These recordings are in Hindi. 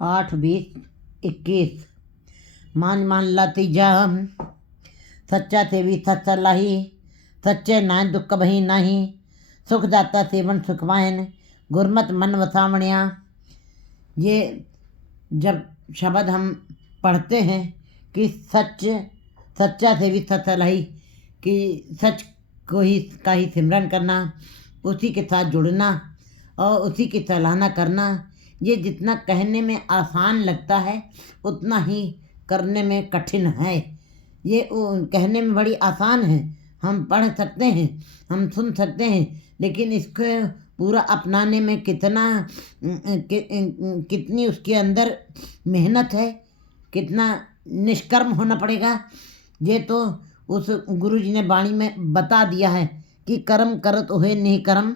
8-20-21। मान मान ला तीजा सच्चा सेवी सच लाही, सच्चे नाय दुख कबही नाही, सुख दाता सेवन सुख पायन, गुरमत मन वसावणिया। ये जब शब्द हम पढ़ते हैं कि सच्चा सेवी सच लाही, कि सच को ही का ही सिमरन करना, उसी के साथ जुड़ना और उसी की सराहना करना, ये जितना कहने में आसान लगता है उतना ही करने में कठिन है। ये कहने में बड़ी आसान है, हम पढ़ सकते हैं, हम सुन सकते हैं, लेकिन इसको पूरा अपनाने में कितनी उसके अंदर मेहनत है, कितना निष्कर्म होना पड़ेगा, ये तो उस गुरु जी ने वाणी में बता दिया है कि कर्म करत होए नहीं कर्म,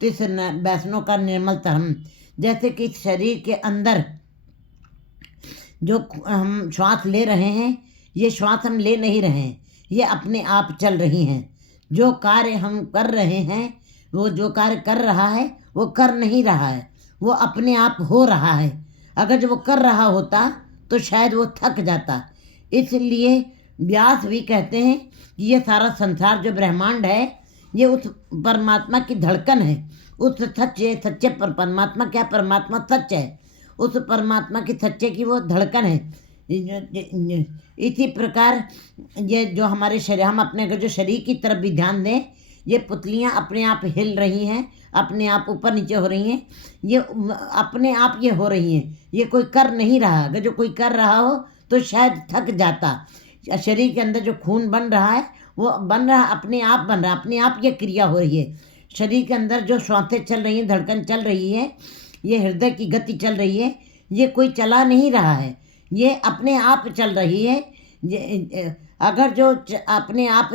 तिस वैष्णव का निर्मल धर्म। जैसे कि शरीर के अंदर जो हम श्वास ले रहे हैं, ये श्वास हम ले नहीं रहे हैं, ये अपने आप चल रही हैं। जो कार्य हम कर रहे हैं, वो जो कार्य कर रहा है वो कर नहीं रहा है, वो अपने आप हो रहा है। अगर जो वो कर रहा होता तो शायद वो थक जाता। इसलिए व्यास भी कहते हैं कि ये सारा संसार जो ब्रह्मांड है, ये उस परमात्मा की धड़कन है, उस सच्चे परमात्मा क्या, परमात्मा सच है, उस परमात्मा की सच्चे की वो धड़कन है। इसी प्रकार ये जो हमारे शरीर, हम अपने जो शरीर की तरफ भी ध्यान दें, ये पुतलियाँ अपने आप हिल रही हैं, अपने आप ऊपर नीचे हो रही हैं, ये अपने आप ये हो रही हैं, ये कोई कर नहीं रहा। अगर जो कोई कर रहा हो तो शायद थक जाता। शरीर के अंदर जो खून बन रहा है वो बन रहा, अपने आप बन रहा, अपने आप ये क्रिया हो रही है। शरीर के अंदर जो श्वासें चल रही हैं, धड़कन चल रही है, ये हृदय की गति चल रही है, ये कोई चला नहीं रहा है, ये अपने आप चल रही है। अगर जो अपने आप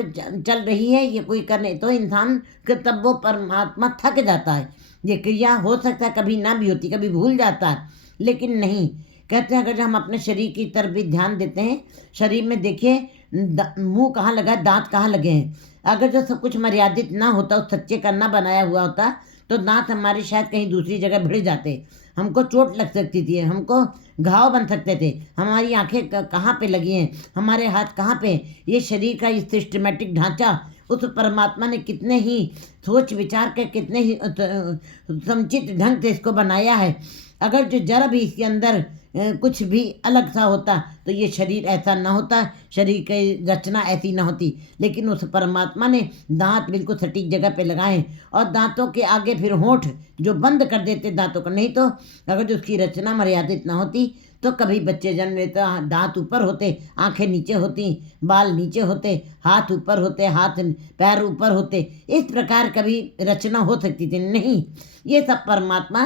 चल रही है, ये कोई करने, तो इंसान के तब वो परमात्मा थक जाता है। ये क्रिया हो सकता है कभी ना भी होती, कभी भूल जाता है, लेकिन नहीं, कहते हैं अगर हम अपने शरीर की तरफ भी ध्यान देते हैं, शरीर में देखिए मुंह कहाँ लगा है, दांत कहाँ लगे हैं। अगर जो सब कुछ मर्यादित ना होता, उस सच्चे का ना बनाया हुआ होता, तो दांत हमारे शायद कहीं दूसरी जगह भिड़ जाते, हमको चोट लग सकती थी, हमको घाव बन सकते थे, हमारी आंखें कहाँ पे लगी हैं, हमारे हाथ कहाँ पे। ये शरीर का ये सिस्टमेटिक ढांचा उस परमात्मा ने कितने ही सोच विचार के, कितने ही समुचित ढंग से इसको बनाया है। अगर जो जरा भी इसके अंदर कुछ भी अलग सा होता तो ये शरीर ऐसा ना होता, शरीर की रचना ऐसी ना होती। लेकिन उस परमात्मा ने दांत बिल्कुल सटीक जगह पे लगाए, और दांतों के आगे फिर होंठ जो बंद कर देते दांतों को, नहीं तो अगर जो उसकी रचना मर्यादित ना होती तो कभी बच्चे जन्म लेते दांत ऊपर होते, आंखें नीचे होती, बाल नीचे होते, हाथ ऊपर होते, हाथ पैर ऊपर होते, इस प्रकार कभी रचना हो सकती थी नहीं। ये सब परमात्मा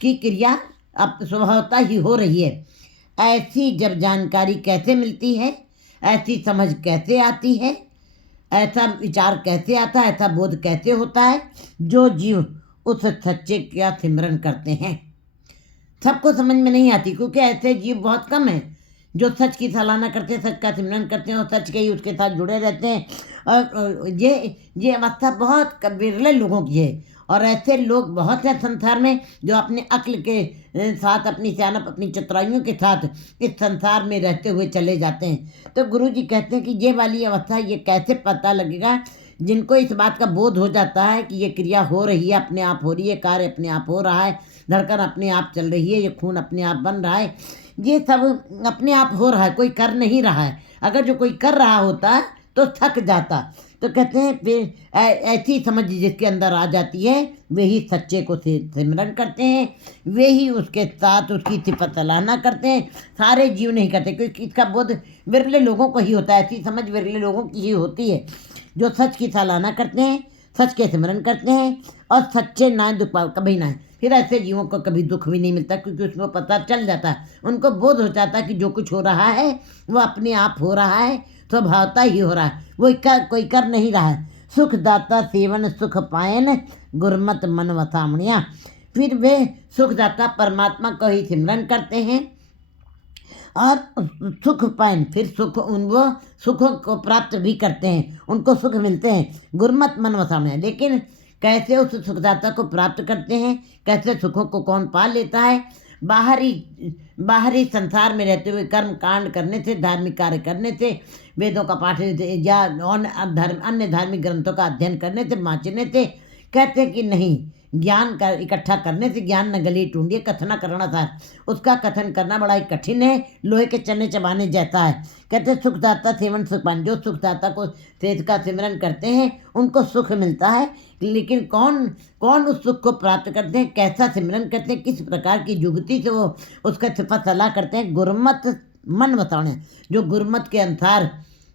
की क्रिया अब स्वभावता ही हो रही है। ऐसी जब जानकारी कैसे मिलती है, ऐसी समझ कैसे आती है, ऐसा विचार कैसे आता है, ऐसा बोध कैसे होता है, जो जीव उस सच्चे का सिमरन करते हैं। सबको समझ में नहीं आती, क्योंकि ऐसे जीव बहुत कम हैं जो सच की सराहना करते हैं, सच का सिमरन करते हैं और सच के ही उसके साथ जुड़े रहते हैं। और ये अवस्था बहुत विरले लोगों की है, और ऐसे लोग बहुत हैं संसार में जो अपने अक्ल के साथ, अपनी सियानत, अपनी चतुराइयों के साथ इस संसार में रहते हुए चले जाते हैं। तो गुरु जी कहते हैं कि ये वाली अवस्था ये कैसे पता लगेगा, जिनको इस बात का बोध हो जाता है कि ये क्रिया हो रही है, अपने आप हो रही है, कार्य अपने आप हो रहा है, धड़कन अपने आप चल रही है, ये खून अपने आप बन रहा है, ये सब अपने आप हो रहा है, कोई कर नहीं रहा है। अगर जो कोई कर रहा होता तो थक जाता। तो कहते हैं फिर ऐसी समझ जिसके अंदर आ जाती है, वे ही सच्चे को सिमरन करते हैं, वे ही उसके साथ उसकी सिफत सराहना करते हैं। सारे जीव नहीं करते, क्योंकि इसका बोध विरले लोगों को ही होता है, ऐसी समझ विरले लोगों की ही होती है जो सच की सराहना करते हैं, सच के सिमरन करते हैं और सच्चे ना दुख कभी ना। फिर ऐसे जीवों को कभी दुख भी नहीं मिलता, क्योंकि उसको पता चल जाता है, उनको बोध हो जाता है कि जो कुछ हो रहा है वो अपने आप हो रहा है, स्वभावता ही हो रहा है, वो कोई कर नहीं रहा है। सुख दाता सेवन सुख पायन, गुरमत मन वसामणिया। फिर वे सुखदाता परमात्मा को ही सिमरन करते हैं और सुख पायन, फिर सुख वो सुखों को प्राप्त भी करते हैं, उनको सुख मिलते हैं। गुरमत मन वसामणिया। लेकिन कैसे उस सुखदाता को प्राप्त करते हैं, कैसे सुखों को कौन पा लेता है, बाहरी बाहरी संसार में रहते हुए कर्म कांड करने से, धार्मिक कार्य करने से, वेदों का पाठ या अन्य धार्मिक ग्रंथों का अध्ययन करने से, वाँचने से, कहते कि नहीं, ज्ञान का इकट्ठा करने से ज्ञान न गली टूंडिए कथना करना था। उसका कथन करना बड़ा ही कठिन है, लोहे के चने चबाने जैसा है। कहते सुखदाता सेवन सुखपान, जो सुखदाता को सेज का सिमरन करते हैं उनको सुख मिलता है, लेकिन कौन कौन उस सुख को प्राप्त करते हैं, कैसा सिमरन करते हैं, किस प्रकार की जुगती से वो उसका सिफत सलाह करते हैं। गुरमत मन बताने, जो गुरमत के अनुसार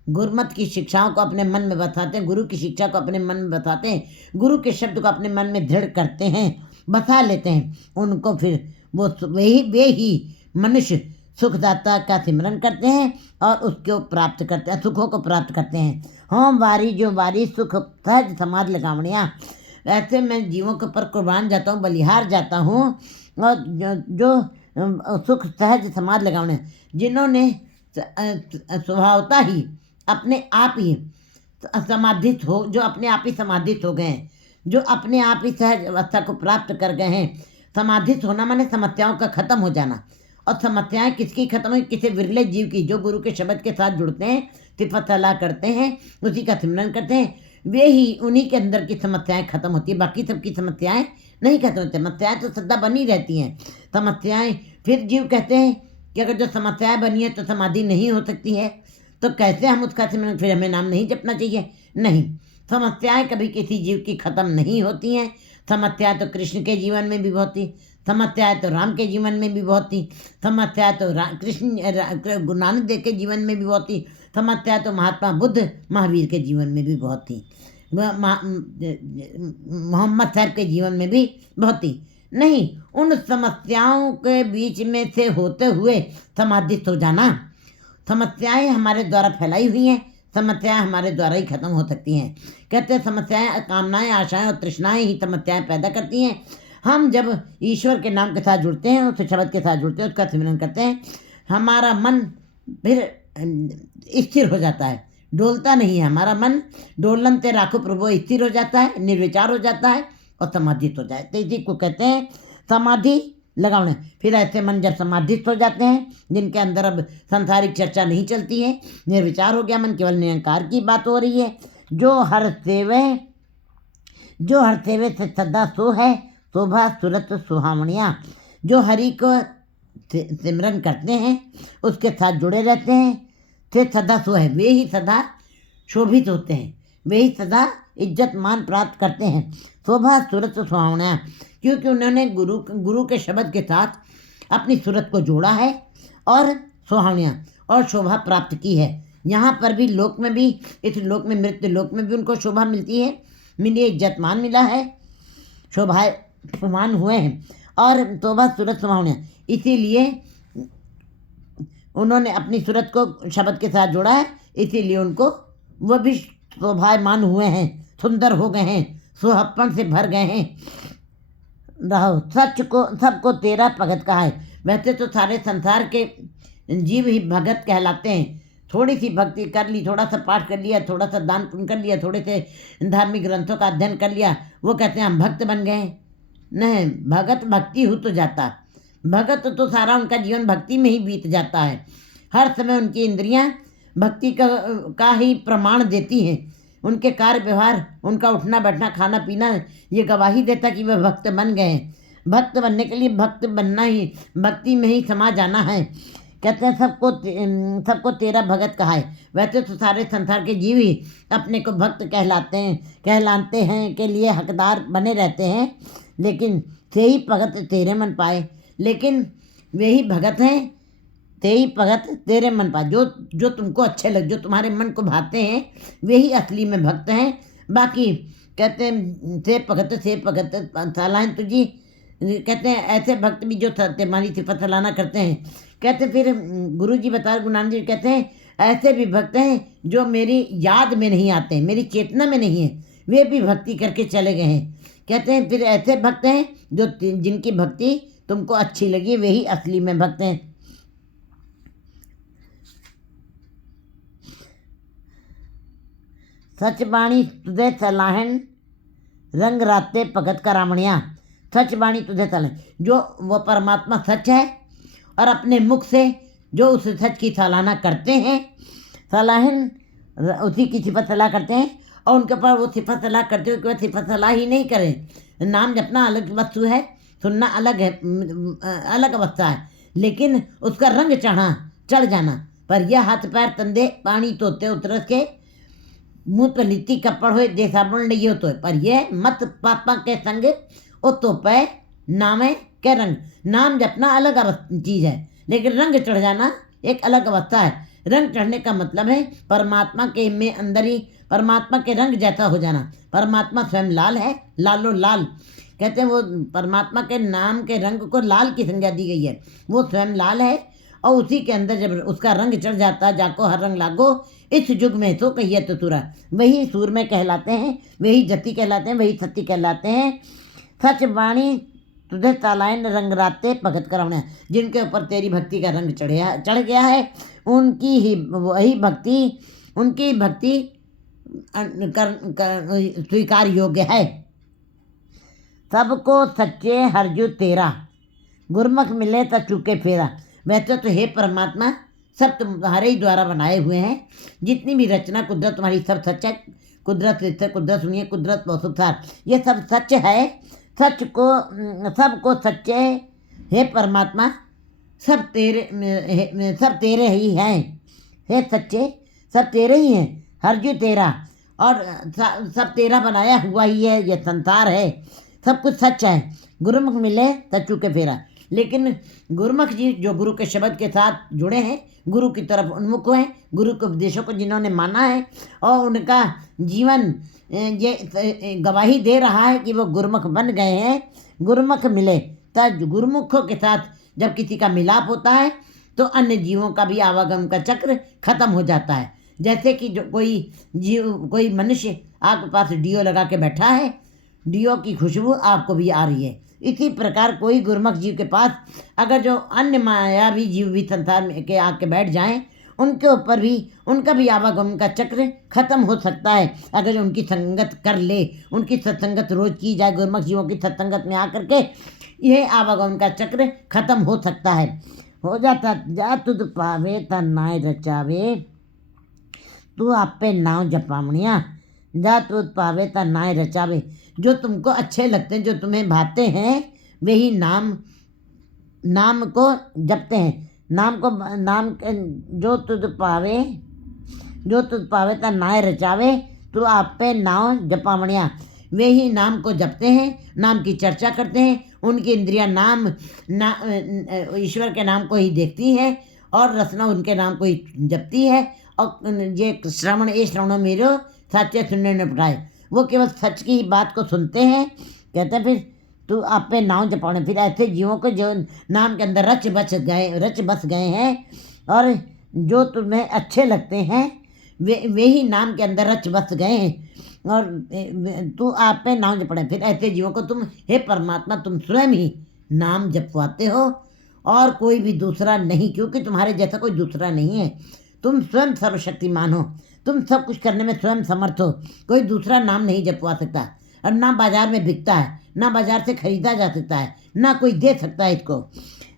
गुरमत की शिक्षाओं को अपने मन में बसाते हैं, गुरु की शिक्षा को अपने मन में बसाते हैं, गुरु के शब्द को अपने मन में दृढ़ करते हैं, बसा लेते हैं, उनको फिर वो वे ही मनुष्य सुखदाता का सिमरन करते हैं और उसको प्राप्त करते हैं, सुखों को प्राप्त करते हैं। होम वारी जो वारी सुख सहज समाज लगावणिया, ऐसे मैं जीवों के ऊपर कुर्बान जाता हूँ, बलिहार जाता हूँ, और जो सुख सहज समाज लगावणे, जिन्होंने स्वभावता ही अपने आप ही समाधित हो, जो अपने आप ही समाधित हो गए हैं, जो अपने आप ही सहज अवस्था को प्राप्त कर गए हैं। समाधित होना माने समस्याओं का खत्म हो जाना, और समस्याएं किसकी खत्म हुई, किसी विरले जीव की, जो गुरु के शब्द के साथ जुड़ते हैं, सिफत सलाह करते हैं, उसी का सिमरन करते हैं, वे ही उन्हीं के अंदर की समस्याएं खत्म होती है। बाकी सबकी समस्याएं नहीं खत्म होती, समस्याएं तो सदा बनी रहती हैं। समस्याएं फिर जीव कहते हैं कि अगर जो समस्याएं बनी है तो समाधि नहीं हो सकती है, तो कैसे हम उसका सिमरन, फिर हमें नाम नहीं जपना चाहिए? नहीं, समस्याएं कभी किसी जीव की खत्म नहीं होती हैं। समस्याएं तो कृष्ण के जीवन में भी बहुत थी, समस्याएं तो राम के जीवन में भी बहुत थी, समस्याएं तो गुरु नानक देव के जीवन में भी बहुत थी, समस्याएं तो महात्मा बुद्ध महावीर के जीवन में भी बहुत थी, मोहम्मद साहब के जीवन में भी बहुत थी। नहीं, उन समस्याओं के बीच में से होते हुए समाधित हो जाना। समस्याएं हमारे द्वारा फैलाई हुई हैं, समस्याएं हमारे द्वारा ही खत्म हो सकती हैं। कहते हैं समस्याएं, कामनाएं, आशाएं और तृष्णाएं ही समस्याएं पैदा करती हैं। हम जब ईश्वर के नाम के साथ जुड़ते हैं, उस शब्द के साथ जुड़ते हैं, उसका सिमरन करते हैं, हमारा मन फिर स्थिर हो जाता है, डोलता नहीं है। हमारा मन डोलन ते राखो प्रभु स्थिर हो जाता है, निर्विचार हो जाता है और समाधित हो जाए, तो इसी को कहते हैं समाधि लगाना। फिर ऐसे मन जब समाधित हो जाते हैं, जिनके अंदर अब सांसारिक चर्चा नहीं चलती है, निर्विचार हो गया मन, केवल निरंकार की बात हो रही है। जो हर सेवे से सदा सो है, शोभा सुरत सुहावनिया। जो हरि को सिमरन करते हैं, उसके साथ जुड़े रहते हैं, से सदा सो है, वे ही सदा शोभित होते हैं, वे ही सदा इज्जत मान प्राप्त करते हैं। शोभा सूरत सुहावना, क्योंकि उन्होंने गुरु के शब्द के साथ अपनी सूरत को जोड़ा है और सुहावनिया और शोभा प्राप्त की है। यहाँ पर भी लोक में भी, इस लोक में, मृत्यु लोक में भी उनको शोभा मिलती है, मिली, इज्जत मान मिला है, शोभामान हुए हैं, और शोभा सूरत सुहावनिया, इसीलिए उन्होंने अपनी सूरत को शब्द के साथ जोड़ा है, इसीलिए उनको वह भी शोभामान हुए हैं, सुंदर हो गए हैं, सुहप्पन से भर गए हैं। रहो सच को सबको तेरा भगत कहा है। वैसे तो सारे संसार के जीव ही भगत कहलाते हैं। थोड़ी सी भक्ति कर ली, थोड़ा सा पाठ कर लिया, थोड़ा सा दान पुण्य कर लिया, थोड़े से धार्मिक ग्रंथों का अध्ययन कर लिया, वो कहते हैं हम भक्त बन गए। नहीं, भगत भक्ति हो तो जाता, भगत तो सारा उनका जीवन भक्ति में ही बीत जाता है। हर समय उनकी इंद्रियां भक्ति का ही प्रमाण देती हैं। उनके कार्य व्यवहार, उनका उठना बैठना, खाना पीना, ये गवाही देता कि वह भक्त बन गए हैं। भक्त बनने के लिए भक्त बनना ही, भक्ति में ही समा जाना है। कहते हैं सबको तेरा भगत कहा है। वैसे तो सारे संसार के जीव ही अपने को भक्त कहलाते हैं के लिए हकदार बने रहते हैं, लेकिन ते ही भगत तेरे मन पाए। लेकिन वे ही भगत हैं, ते ही भगत तेरे मन पाए। जो तुमको अच्छे लग, जो तुम्हारे मन को भाते हैं, वे ही असली में भक्त हैं। बाकी कहते हैं से भगत सलाहें तुझी, कहते हैं ऐसे भक्त भी जो तुम्हारी सिफत सलाना करते हैं। कहते फिर गुरु जी बता, गुरु नानक जी कहते हैं ऐसे भी भक्त हैं जो मेरी याद में नहीं आते, मेरी चेतना में नहीं है, वे भी भक्ति करके चले गए हैं। कहते हैं फिर ऐसे भक्त हैं जो जिनकी भक्ति तुमको अच्छी लगी, वे ही असली में भक्त हैं। सच बाणी तुझे सलाहन रंग राते भगत करामणिया। सच वाणी तुझे तलाए, जो वो परमात्मा सच है और अपने मुख से जो उस सच की सराहना करते हैं, सलाहन उसी की सिफत सलाह करते हैं, और उनके ऊपर वो सिफत सलाह करते हुए केवल सिफत सलाह ही नहीं करें। नाम जपना अलग वस्तु है, सुनना अलग है, अलग अवस्था है, लेकिन उसका रंग चढ़ जाना, पर यह हाथ पैर तंदे पानी तोते उतरस के मुँह पर लिट्टी कपड़ हुए जे साबुन नहीं हो तो, पर यह मत पापा के संग ओ तो पै नामे के रंग। नाम जपना अलग चीज़ है, लेकिन रंग चढ़ जाना एक अलग अवस्था है। रंग चढ़ने का मतलब है परमात्मा के में अंदर ही परमात्मा के रंग जैसा हो जाना। परमात्मा स्वयं लाल है, लालो लाल कहते हैं, वो परमात्मा के नाम के रंग को लाल की संज्ञा दी गई है, वो स्वयं लाल है, और उसी के अंदर जब उसका रंग चढ़ जाता है, जाको हर रंग लागो इस युग में तो कहिए तो तुरा, वही सूर में कहलाते हैं, वही जति कहलाते हैं, वही सत्य कहलाते हैं। सच वाणी तुझे तालायन रंग राते भगत करावना, जिनके ऊपर तेरी भक्ति का रंग चढ़ गया है, उनकी ही वही भक्ति, उनकी भक्ति स्वीकार योग्य है। सबको सच्चे हरजू तेरा, गुरमुख मिले तो चूके फेरा। वैसे तो हे परमात्मा सब तुम्हारे ही द्वारा बनाए हुए हैं, जितनी भी रचना कुदरत तुम्हारी सब सच है। कुदरत से कुदरत सुनिए, कुदरत बहुत ये सब सच है। सच को सबको सच्चे हे परमात्मा, सब तेरे ही हैं। हे सच्चे सब तेरे ही हैं, हरजू तेरा, और सब तेरा बनाया हुआ ही है, ये संसार है, सब कुछ सच है। गुरुमुख मिले तो चूके फेरा, लेकिन गुरुमुख जी जो गुरु के शब्द के साथ जुड़े हैं, गुरु की तरफ उन्मुख हैं, गुरु के उपदेशों को जिन्होंने माना है, और उनका जीवन ये गवाही दे रहा है कि वो गुरुमुख बन गए हैं। गुरुमुख मिले तो गुरुमुखों के साथ जब किसी का मिलाप होता है तो अन्य जीवों का भी आवागमन का चक्र खत्म हो जाता है। जैसे कि जो कोई मनुष्य आपके पास डियो लगा के बैठा है, डियो की खुशबू आपको भी आ रही है, इसी प्रकार कोई गुरुमुख जीव के पास अगर जो अन्य मायावी जीव भी संसार में के आके बैठ जाएं, उनके ऊपर भी उनका भी आवागमन का चक्र खत्म हो सकता है, अगर जो उनकी संगत कर ले, उनकी सत्संगत रोज की जाए, गुरुमुख जीवों की सत्संगत में आकर के यह आवागमन का चक्र खत्म हो सकता है, हो जाता। जा तुद पावे ता नाय रचावे, तू आपे नाव जपावणिया। जा तुद पावे ता नाय रचावे, जो तुमको अच्छे लगते हैं, जो तुम्हें भाते हैं, वही नाम को जपते हैं। नाम जो तुद पावे ता नाय रचावे, तो आप पे नाव जपावणिया, वे ही नाम को जपते हैं, नाम की चर्चा करते हैं, उनकी इंद्रियां ईश्वर के नाम को ही देखती है, और रसना उनके नाम को ही जपती है, और ये श्रवण मेरो सच्चे सुनने न पटाए, वो केवल सच की ही बात को सुनते हैं। कहते हैं फिर तू आप पे नाम जपाने, फिर ऐसे जीवों को जो नाम के अंदर रच बस गए हैं, और जो तुम्हें अच्छे लगते हैं वे ही नाम के अंदर रच बस गए हैं, और तू आप पे नाम जपाने, फिर ऐसे जीवों को तुम हे परमात्मा तुम स्वयं ही नाम जपवाते हो, और कोई भी दूसरा नहीं, क्योंकि तुम्हारे जैसा कोई दूसरा नहीं है। तुम स्वयं सर्वशक्तिमान हो, तुम सब कुछ करने में स्वयं समर्थ हो, कोई दूसरा नाम नहीं जपवा सकता, और ना बाजार में बिकता है, ना बाजार से खरीदा जा सकता है, ना कोई दे सकता है इसको।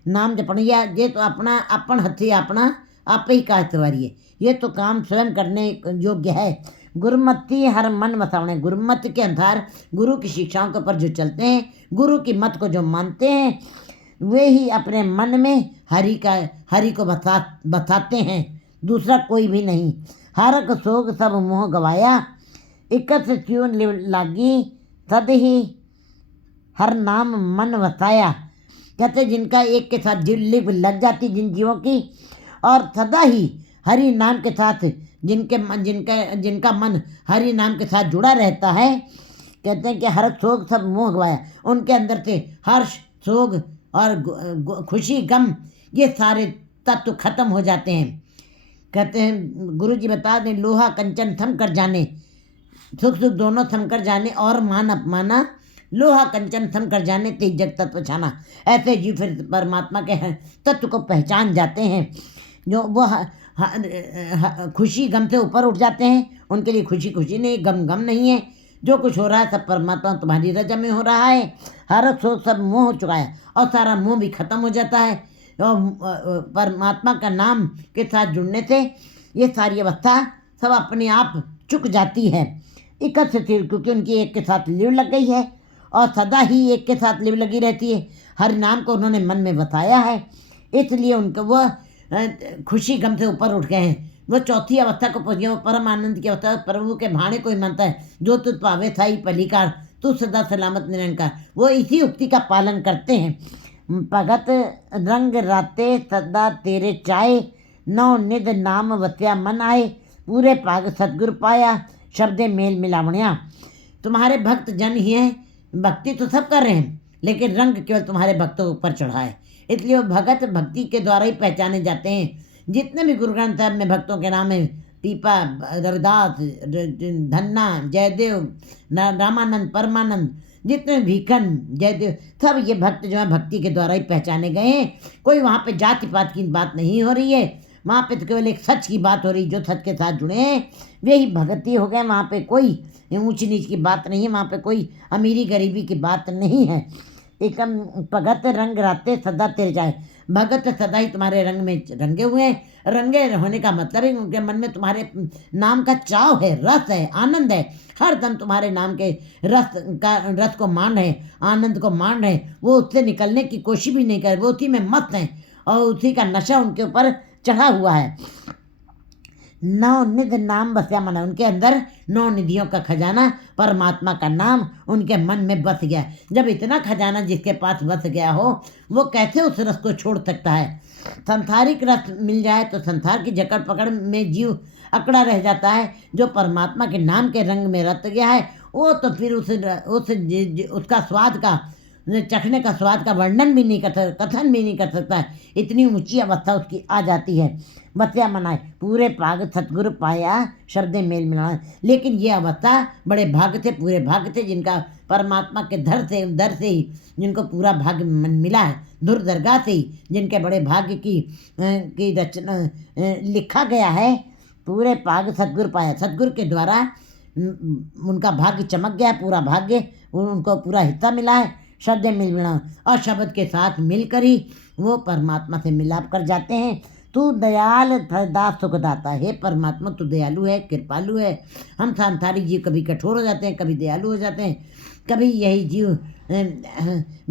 नाम जपणिया ये तो अपना अपन हथी अपना आप ही का सवारी है, ये तो काम स्वयं करने योग्य है। गुरुमति हर मन वसावणे, गुरुमत के अनुसार गुरु की शिक्षाओं के ऊपर जो चलते हैं, गुरु की मत को जो मानते हैं, वे ही अपने मन में हरि को बसाते हैं, दूसरा कोई भी नहीं। हरक सोग सब मोह गवाया, इकत त्यून लागी तद ही हर नाम मन वसाया। कहते जिनका एक के साथ लिप लग जाती जिन जीवों की, और सदा ही हरि नाम के साथ जिनका मन हरि नाम के साथ जुड़ा रहता है, कहते हैं कि हर शोक सब मोह गवाया, उनके अंदर से हर्ष शोक और खुशी गम ये सारे तत्व खत्म हो जाते हैं। कहते हैं गुरु जी बता दें, लोहा कंचन थम कर जाने, सुख दोनों थम कर जाने, और मान अपमाना लोहा कंचन थम कर जाने, तेज जग तत्व छाना। ऐसे जीव फिर परमात्मा के तत्व को पहचान जाते हैं, जो वो खुशी गम से ऊपर उठ जाते हैं, उनके लिए खुशी नहीं, गम नहीं है, जो कुछ हो रहा है सब परमात्मा तुम्हारी रजा में हो रहा है। हर सोच सब मोह हो चुका है और सारा मोह भी खत्म हो जाता है। और परमात्मा का नाम के साथ जुड़ने से ये सारी अवस्था सब अपने आप चुक जाती है। इकट्ठे सिर, क्योंकि उनकी एक के साथ लिव लग गई है और सदा ही एक के साथ लिव लगी रहती है। हर नाम को उन्होंने मन में बसाया है, इसलिए उनको वह खुशी गम से ऊपर उठ गए हैं। वह चौथी अवस्था को पहुँच गए, वो परम आनंद की अवस्था। प्रभु के भाणे को ही मानता है, जो तुझ पावे था ही पलीकार, तू सदा सलामत निरंकार। वो इसी उक्ति का पालन करते हैं। भगत रंग राते सदा तेरे चाहे, नौ निध नाम वस्या मन आए, पूरे पाग सतगुरु पाया, शब्दे मेल मिलावणिया। तुम्हारे भक्त जन ही हैं, भक्ति तो सब कर रहे हैं, लेकिन रंग केवल तुम्हारे भक्तों के ऊपर चढ़ा है, इसलिए वो भगत भक्ति के द्वारा ही पहचाने जाते हैं। जितने भी गुरु ग्रंथ साहब में भक्तों के नाम है, पीपा, रविदास, धन्ना, जयदेव, रामानंद, परमानंद, जितने भीखन, जयदेव, सब ये भक्त जो है भक्ति के द्वारा ही पहचाने गए हैं। कोई वहाँ पे जाति पात की बात नहीं हो रही है, वहाँ पे तो केवल एक सच की बात हो रही। जो सच के साथ जुड़े हैं वे ही भगती हो गए। वहाँ पे कोई ऊंच नीच की बात नहीं है, वहाँ पे कोई अमीरी गरीबी की बात नहीं है। एकम भगत रंग राते सदा तेरे जाए, भगत सदा ही तुम्हारे रंग में रंगे हुए हैं। रंगे होने का मतलब है उनके मन में तुम्हारे नाम का चाव है, रस है, आनंद है। हर दम तुम्हारे नाम के रस को मान रहे, आनंद को मान रहे। वो उससे निकलने की कोशिश भी नहीं कर, वो उसी में मस्त हैं और उसी का नशा उनके ऊपर चढ़ा हुआ है। नौ निध नाम बसया मन, उनके अंदर 9 निधियों का खजाना परमात्मा का नाम उनके मन में बस गया। जब इतना खजाना जिसके पास बस गया हो, वो कैसे उस रस को छोड़ सकता है। संसारिक रस मिल जाए तो संसार की जकड़ पकड़ में जीव अकड़ा रह जाता है। जो परमात्मा के नाम के रंग में रत गया है, वो तो फिर उसका स्वाद का, चखने का, स्वाद का वर्णन भी नहीं कर सकता, कथन भी नहीं कर सकता है। इतनी ऊंची अवस्था उसकी आ जाती है। बतिया मनाए पूरे भाग सतगुरु पाया, शब्दे मेल मिलाए। लेकिन ये अवस्था बड़े भाग थे, पूरे भाग थे, जिनका परमात्मा के दर से ही जिनको पूरा भाग्य मिला है, धुर दरगाह से ही जिनके बड़े भाग्य की रचना लिखा गया है। पूरे भाग सतगुरु पाया, सतगुरु के द्वारा उनका भाग्य चमक गया, पूरा भाग्य उनको पूरा हिस्सा मिला है। शब्द मिल मिला और शब्द के साथ मिलकर ही वो परमात्मा से मिलाप कर जाते हैं। तू दयाल सदा सुखदाता, हे परमात्मा तू दयालु है, कृपालु है। हम सांसारिक जीव कभी कठोर हो जाते हैं, कभी दयालु हो जाते हैं, कभी यही जीव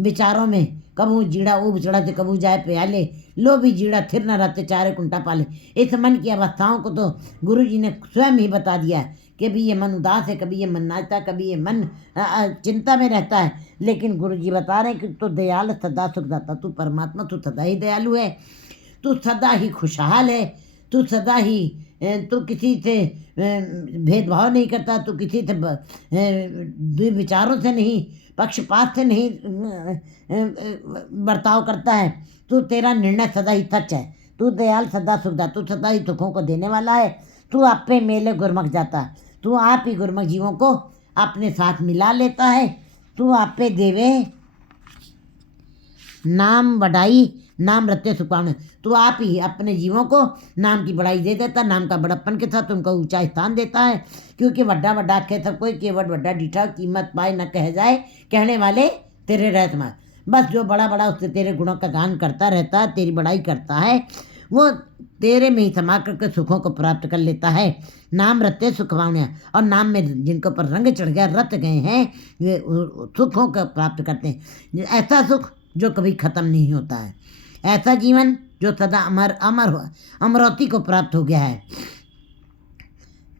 विचारों में कबू जीड़ा ऊब चढ़ाते, कबू जाए प्याले, लो भी जीड़ा थिर न रहते, चारे कुंटा पाले। इस मन की अवस्थाओं को तो गुरु जी ने स्वयं ही बता दिया है कि भी ये मन उदास है, कभी ये मन नाचता है, कभी ये मन चिंता में रहता है। लेकिन गुरु जी बता रहे हैं कि तू दयाल सदा सुखदाता, तू परमात्मा, तू सदा ही दयालु है, तू सदा ही खुशहाल है, तू सदा ही, तू किसी से भेदभाव नहीं करता, तू किसी से विचारों से नहीं, पक्षपात से नहीं बर्ताव करता है। तू, तेरा निर्णय सदा ही सच है। तू दयाल सदा सुखदाता, तू सदा ही सुखों को देने वाला है। तू आप पे मेले गुरमख जाता, तू आप ही गुरमख जीवों को अपने साथ मिला लेता है। तू आप पे देवे नाम बढ़ाई, नाम रत्ते सुखाने, तू आप ही अपने जीवों को नाम की बढ़ाई दे देता, नाम का बड़प्पन के साथ उनको ऊंचा स्थान देता है। क्योंकि वड्डा वड्डा आखे सब कोई, केवट वड्डा डीठा, कीमत पाए न कह जाए, कहने वाले तेरे रहत में। बस जो बड़ा बड़ा उससे तेरे गुणों का गान करता रहता है, तेरी बड़ाई करता है, वो तेरे में ही समा करके सुखों को प्राप्त कर लेता है। नाम रत्ते सुखवाने, और नाम में जिनको पर रंग चढ़ गया, रत गए हैं, वे सुखों को प्राप्त करते हैं। ऐसा सुख जो कभी खत्म नहीं होता है, ऐसा जीवन जो सदा अमरौती को प्राप्त हो गया है।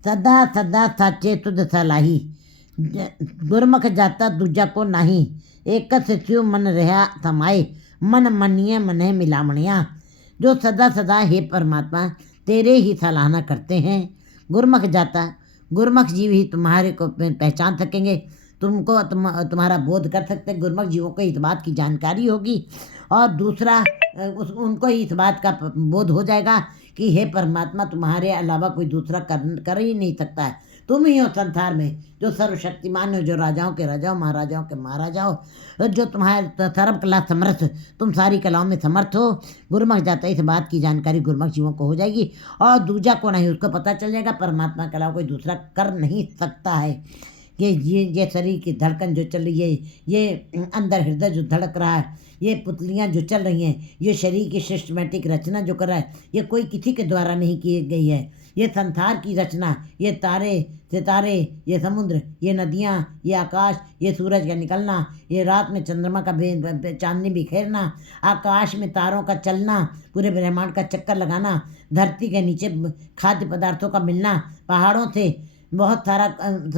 सदा सदा साचे तुद सलाही, गुरमुख जाता दूजा को नाही, एक शिशु मन रहा समाए, मन मनिए मने मिलामणिया। जो सदा सदा हे परमात्मा तेरे ही सराहना करते हैं। गुरमुख जाता, गुरमुख जीव ही तुम्हारे को पहचान सकेंगे, तुमको तुम्हारा बोध कर सकते हैं। गुरमुख जीवों को इस बात की जानकारी होगी और दूसरा उनको ही इस बात का बोध हो जाएगा कि हे परमात्मा तुम्हारे अलावा कोई दूसरा कर ही नहीं सकता है। तुम ही हो संसार में जो सर्वशक्तिमान हो, जो राजाओं के राजाओं, महाराजाओं के महाराजाओं, जो तुम्हारे सर्व कला समर्थ, तुम सारी कलाओं में समर्थ हो। गुरमुख जाता इस बात की जानकारी गुरमुख जीवों को हो जाएगी और दूजा को नहीं, उसको पता चल जाएगा परमात्मा के अलावा कोई दूसरा कर नहीं सकता है। कि ये शरीर की धड़कन जो चल रही है, ये अंदर हृदय जो धड़क रहा है, ये पुतलियाँ जो चल रही हैं, ये शरीर की सिस्टमेटिक रचना जो कर रहा है, ये कोई किसी के द्वारा नहीं की गई है। ये संसार की रचना, ये तारे सितारे, ये समुद्र, ये नदियाँ, ये आकाश, ये सूरज का निकलना, ये रात में चंद्रमा का चांदनी बिखेरना, आकाश में तारों का चलना, पूरे ब्रह्मांड का चक्कर लगाना, धरती के नीचे खाद्य पदार्थों का मिलना, पहाड़ों से बहुत सारा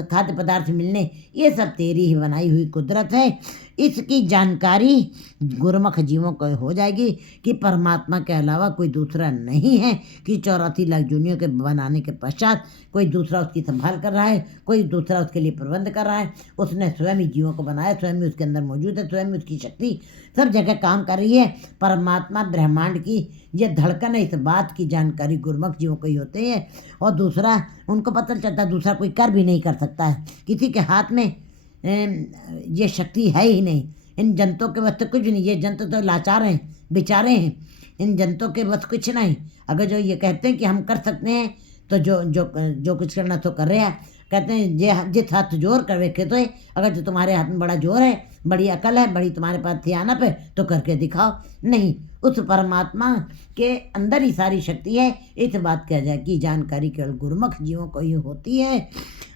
खाद्य पदार्थ मिलने, ये सब तेरी ही बनाई हुई कुदरत है। इसकी जानकारी गुरुमुख जीवों को हो जाएगी कि परमात्मा के अलावा कोई दूसरा नहीं है, कि 84 लाख जूनियों के बनाने के पश्चात कोई दूसरा उसकी संभाल कर रहा है, कोई दूसरा उसके लिए प्रबंध कर रहा है। उसने स्वयं ही जीवों को बनाया, स्वयं ही उसके अंदर मौजूद है, स्वयं उसकी शक्ति सब जगह काम कर रही है। परमात्मा ब्रह्मांड की ये धड़कन है, इस बात की जानकारी गुरुमुख जीवों को ही होते हैं। और दूसरा उनको पता चलता है, दूसरा कोई कर भी नहीं कर सकता है, किसी के हाथ में ये शक्ति है ही नहीं। इन जंतुओं के बस तो कुछ भी नहीं, ये जंतु तो लाचार हैं, बेचारे हैं, इन जंतुओं के बस कुछ नहीं। अगर जो ये कहते हैं कि हम कर सकते हैं, तो जो कुछ करना तो कर रहे हैं। कहते हैं जे जिस हाथ जोर कर वेखे तो अगर जो तुम्हारे हाथ में बड़ा जोर है, बड़ी अकल है, बड़ी तुम्हारे पास ध्यानप है, तो करके दिखाओ। नहीं, उस परमात्मा के अंदर ही सारी शक्ति है। इस बात कहा जाए कि जानकारी केवल गुरुमुख जीवों को ही होती है।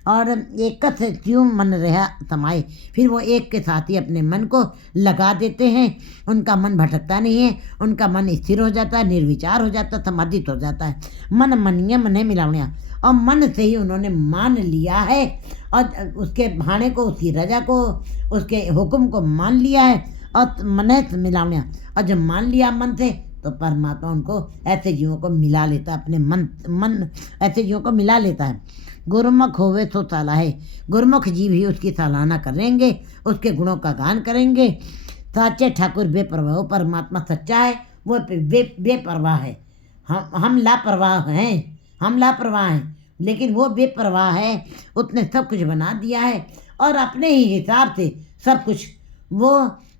और एक क्यों मन रहा समाये, फिर वो एक के साथ ही अपने मन को लगा देते हैं। उनका मन भटकता नहीं है, उनका मन स्थिर हो जाता है, निर्विचार हो जाता है, समाधित हो जाता है। मन मनिया मन मिलावणिया, और मन से ही उन्होंने मान लिया है, और उसके भाणे को, उसकी रजा को, उसके हुक्म को मान लिया है, और मन मिलावणिया, और जब मान लिया मन से, तो परमात्मा उनको ऐसे जीवों को मिला लेता है, अपने मन ऐसे जीवों को मिला लेता है। गुरुमुख होवे तो साला है, गुरुमुख जीव ही उसकी सराहना करेंगे, उसके गुणों का गान करेंगे। साचे ठाकुर बेपरवाह, परमात्मा सच्चा है, वो बेपरवाह है। हम लापरवाह हैं, हम लापरवाह हैं, लेकिन वो बेपरवाह है। उसने सब कुछ बना दिया है, और अपने ही हिसाब से सब कुछ वो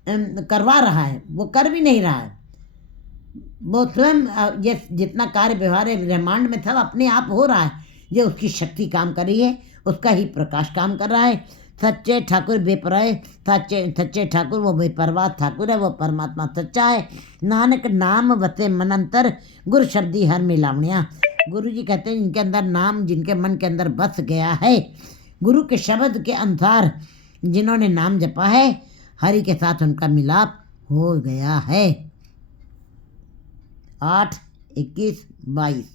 करवा रहा है, वो कर भी नहीं रहा है। वो स्वयं ये जितना कार्य व्यवहार है ब्रह्मांड में सब अपने आप हो रहा है। ये उसकी शक्ति काम कर रही है, उसका ही प्रकाश काम कर रहा है। सच्चे ठाकुर बेपरवाह, सच्चे ठाकुर वो बेपरवाह ठाकुर है, वो परमात्मा सच्चा है। नानक नाम वसे मन अंतर, गुरु शब्दी हर मिलावणिया। गुरु जी कहते हैं इनके अंदर नाम जिनके मन के अंदर बस गया है, गुरु के शब्द के अनुसार जिन्होंने नाम जपा है, हरि के साथ उनका मिलाप हो गया है। 8, 21, 22।